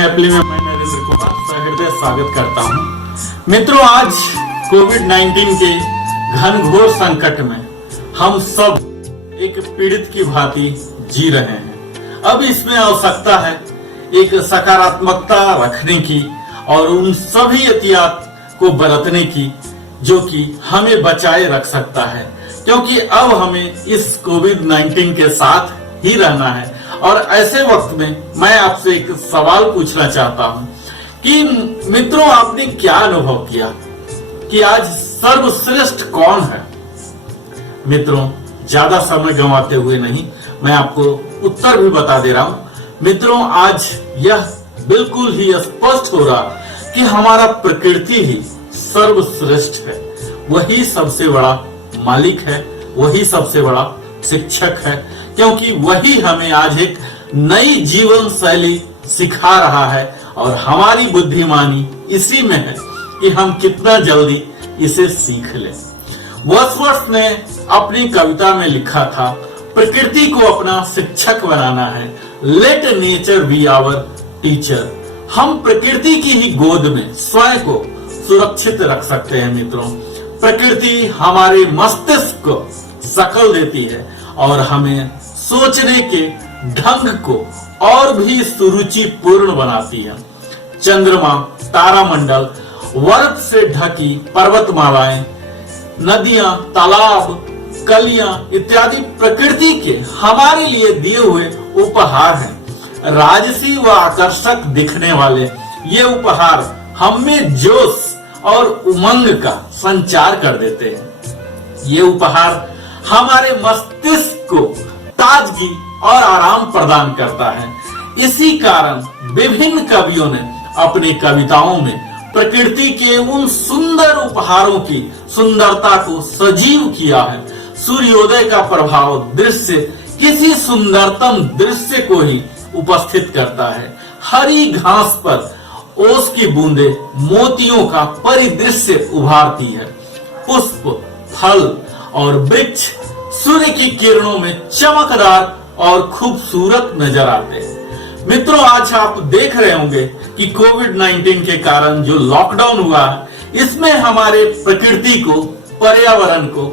Happy में मैं नरेंद्र कुमार सहृदय स्वागत करता हूं। मित्रों, आज कोविड-19 के घनघोर संकट में हम सब एक पीड़ित की भांति जी रहे हैं। अब इसमें आवश्यकता है एक सकारात्मकता रखने की और उन सभी एहतियात को बरतने की जो कि हमें बचाए रख सकता है, क्योंकि अब हमें इस कोविड-19 के साथ ही रहना है। और ऐसे वक्त में मैं आपसे एक सवाल पूछना चाहता हूं कि मित्रों, आपने क्या अनुभव किया कि आज सर्वश्रेष्ठ कौन है? मित्रों, ज्यादा समय गंवाते हुए नहीं, मैं आपको उत्तर भी बता दे रहा हूं। मित्रों, आज यह बिल्कुल ही स्पष्ट हो रहा कि हमारा प्रकृति ही सर्वश्रेष्ठ है। वही सबसे बड़ा मालिक है, वही सबसे बड़ा शिक्षक है, क्योंकि वही हमें आज एक नई जीवन शैली सिखा रहा है और हमारी बुद्धिमानी इसी में है कि हम कितना जल्दी इसे सीख लें। वर्ड्सवर्थ ने अपनी कविता में लिखा था, प्रकृति को अपना शिक्षक बनाना है, let nature be our teacher. हम प्रकृति की ही गोद में स्वयं को सुरक्षित रख सकते हैं। मित्रों, प्रकृति हमारे मस्तिष्क को शकल देती है और हमें सोचने के ढंग को और भी सुरुचिपूर्ण बनाती है। चंद्रमा, तारामंडल, बर्फ से ढकी पर्वतमालाएं, नदियां, तालाब, कलियां इत्यादि प्रकृति के हमारे लिए दिए हुए उपहार हैं। राजसी व आकर्षक दिखने वाले ये उपहार हमें जोश और उमंग का संचार कर देते हैं। ये उपहार हमारे मस्तिष्क को ताजगी और आराम प्रदान करता है। इसी कारण विभिन्न कवियों ने अपनी कविताओं में प्रकृति के उन सुंदर उपहारों की सुंदरता को सजीव किया है। सूर्योदय का प्रभाव दृश्य किसी सुंदरतम दृश्य को ही उपस्थित करता है। हरी घास पर ओस की बूंदे मोतियों का परिदृश्य उभारती है। पुष्प, फल और वृक्ष सूर्य की किरणों में चमकदार और खूबसूरत नजर आते हैं। मित्रों, आज आप देख रहे होंगे कि कोविड-19 के कारण जो लॉकडाउन हुआ है, इसमें हमारे प्रकृति को, पर्यावरण को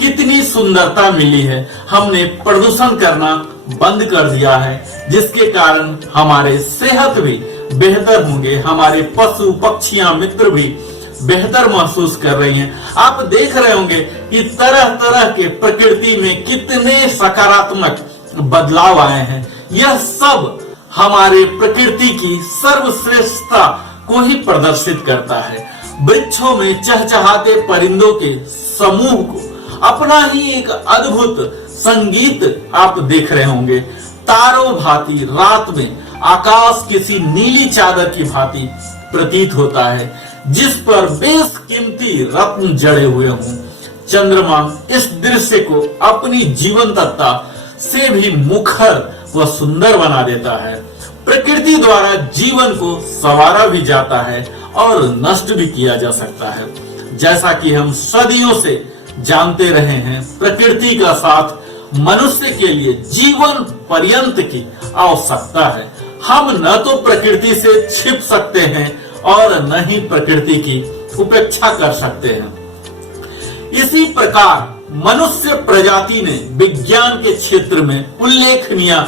कितनी सुंदरता मिली है। हमने प्रदूषण करना बंद कर दिया है, जिसके कारण हमारे सेहत भी बेहतर होंगे, हमारे पशु पक्षियां मित्र भी बेहतर महसूस कर रही हैं। आप देख रहे होंगे कि तरह तरह के प्रकृति में कितने सकारात्मक बदलाव आए हैं। यह सब हमारे प्रकृति की सर्वश्रेष्ठता को ही प्रदर्शित करता है। वृक्षों में चहचहाते परिंदों के समूह को अपना ही एक अद्भुत संगीत आप देख रहे होंगे। तारों भांति रात में आकाश किसी नीली चादर की भांति प्रतीत होता है, जिस पर बेशकीमती रत्न जड़े हुए हों। चंद्रमा इस दृश्य को अपनी जीवंतता से भी मुखर व सुंदर बना देता है। प्रकृति द्वारा जीवन को संवारा भी जाता है और नष्ट भी किया जा सकता है। जैसा कि हम सदियों से जानते रहे हैं, प्रकृति का साथ मनुष्य के लिए जीवन पर्यंत की आवश्यकता है। हम न तो प्रकृति से छिप सकते हैं और न ही प्रकृति की उपेक्षा कर सकते हैं। इसी प्रकार मनुष्य प्रजाति ने विज्ञान के क्षेत्र में उल्लेखनीय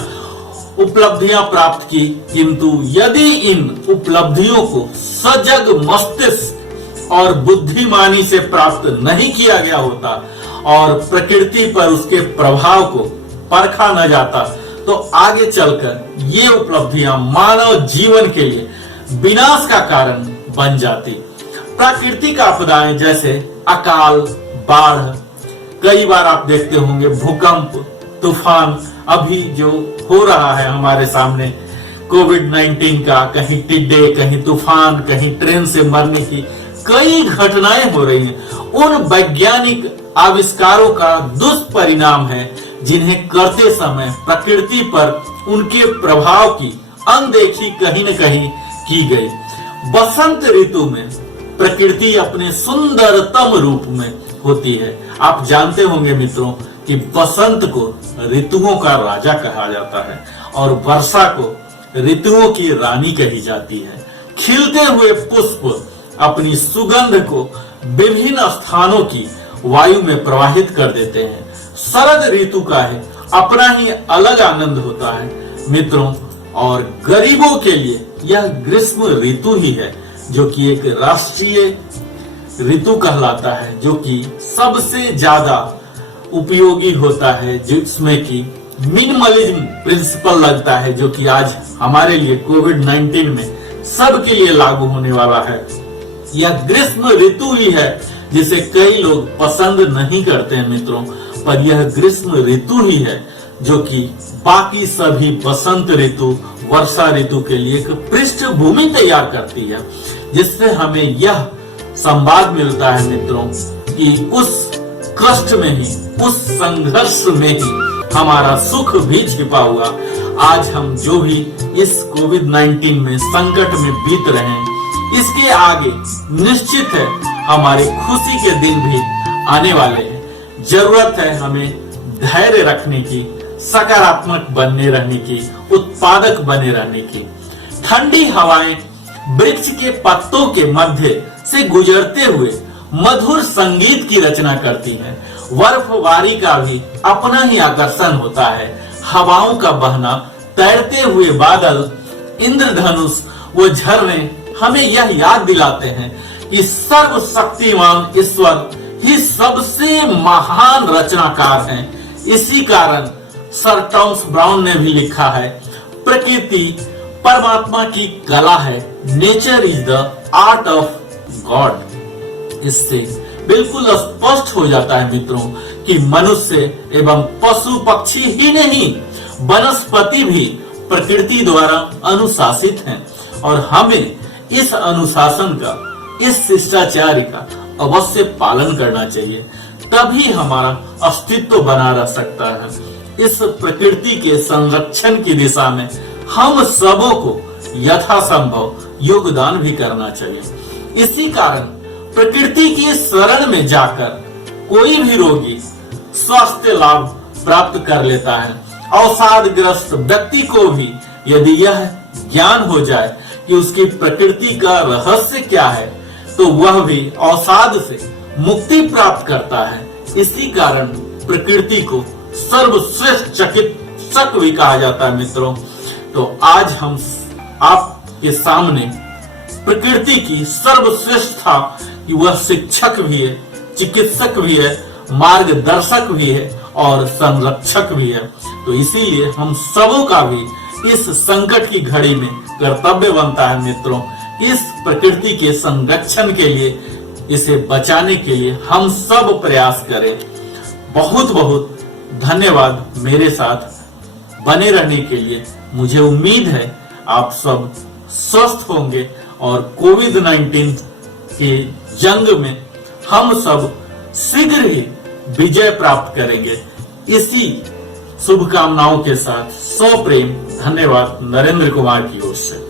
उपलब्धियां प्राप्त की, किंतु यदि इन उपलब्धियों को सजग मस्तिष्क और बुद्धिमानी से प्राप्त नहीं किया गया होता और प्रकृति पर उसके प्रभाव को परखा न जाता, तो आगे चलकर ये उपलब्धियां मानव जीवन के लिए विनाश का कारण बन जाती। प्राकृतिक आपदाएं जैसे अकाल, बाढ़, कई बार आप देखते होंगे भूकंप, तूफान, अभी जो हो रहा है हमारे सामने कोविड-19 का, कहीं टिड्डे, कहीं तूफान, कहीं ट्रेन से मरने की कई घटनाएं हो रही हैं। उन वैज्ञानिक आविष्कारों का दुष्परिणाम है जिन्हें करते समय प्रकृति पर उनके प्रभाव की अनदेखी कहीं न कहीं की गई। बसंत ऋतु में प्रकृति अपने सुंदरतम रूप में होती है। आप जानते होंगे मित्रों कि बसंत को ऋतुओं का राजा कहा जाता है और वर्षा को ऋतुओं की रानी कही जाती है। खिलते हुए पुष्प अपनी सुगंध को विभिन्न स्थानों की वायु में प्रवाहित कर देते हैं। शरद ऋतु का है अपना ही अलग आनंद होता है मित्रों, और गरीबों के लिए यह ग्रीष्म ऋतु ही है जो कि एक राष्ट्रीय ऋतु कहलाता है, जो कि सबसे ज्यादा उपयोगी होता है, जिसमें कि मिनिमलिज्म प्रिंसिपल लगता है, जो कि आज हमारे लिए कोविड-19 में सबके लिए लागू होने वाला है। यह ग्रीष्म ऋतु ही है जिसे कई लोग पसंद नहीं करते हैं मित्रों, पर यह ग्रीष्म ऋतु ही है जो कि बाकी सभी बसंत ऋतु, वर्षा ऋतु के लिए एक पृष्ठभूमि तैयार करती है, जिससे हमें यह संवाद मिलता है मित्रों कि उस कष्ट में ही, उस संघर्ष में ही हमारा सुख भी छिपा हुआ। आज हम जो भी इस कोविड-19 में संकट में बीत रहे हैं, इसके आगे निश्चित है हमारे खुशी के दिन भी आने वाले हैं। जरूरत है हमें धैर्य रखने की, सकारात्मक बने रहने की, उत्पादक बने रहने की। ठंडी हवाएं वृक्ष के पत्तों के मध्य से गुजरते हुए मधुर संगीत की रचना करती हैं। बर्फबारी का भी अपना ही आकर्षण होता है। हवाओं का बहना, तैरते हुए बादल, इंद्रधनुष व झरने हमें यह याद दिलाते हैं कि सर्वशक्तिमान ईश्वर ही सबसे महान रचनाकार हैं। इसी कारण सर टॉमस ब्राउन ने भी लिखा है, प्रकृति परमात्मा की कला है, nature is the art of God. इससे बिल्कुल स्पष्ट हो जाता है मित्रों कि मनुष्य एवं पशु पक्षी ही नहीं, वनस्पति भी प्रकृति द्वारा अनुशासित हैं, और हमें इस अनुशासन का, इस शिष्टाचार का अवश्य पालन करना चाहिए, तभी हमारा अस्तित्व बना रह सकता है। इस प्रकृति के संरक्षण की दिशा में हम सबों को यथासंभव योगदान भी करना चाहिए। इसी कारण प्रकृति की शरण में जाकर कोई भी रोगी स्वास्थ्य लाभ प्राप्त कर लेता है। अवसादग्रस्त व्यक्ति को भी यदि यह ज्ञान हो जाए कि उसकी प्रकृति का रहस्य क्या है, तो वह भी अवसाद से मुक्ति प्राप्त करता है। इसी कारण प्रकृति को सर्वश्रेष्ठ चिकित्सक भी कहा जाता है मित्रों। तो आज हम आपके सामने प्रकृति की सर्वश्रेष्ठता कि वह शिक्षक भी है, चिकित्सक भी है, मार्गदर्शक भी है और संरक्षक भी है। तो इसीलिए हम सबों का भी इस संकट की घड़ी में कर्तव्य बनता है मित्रों, इस प्रकृति के संरक्षण के लिए, इसे बचाने के लिए हम सब प्रयास करें। बहुत बहुत धन्यवाद मेरे साथ बने रहने के लिए। मुझे उम्मीद है आप सब स्वस्थ होंगे और कोविड-19 के जंग में हम सब शीघ्र ही विजय प्राप्त करेंगे। इसी शुभकामनाओं के साथ सौ प्रेम धन्यवाद नरेंद्र कुमार की ओर से।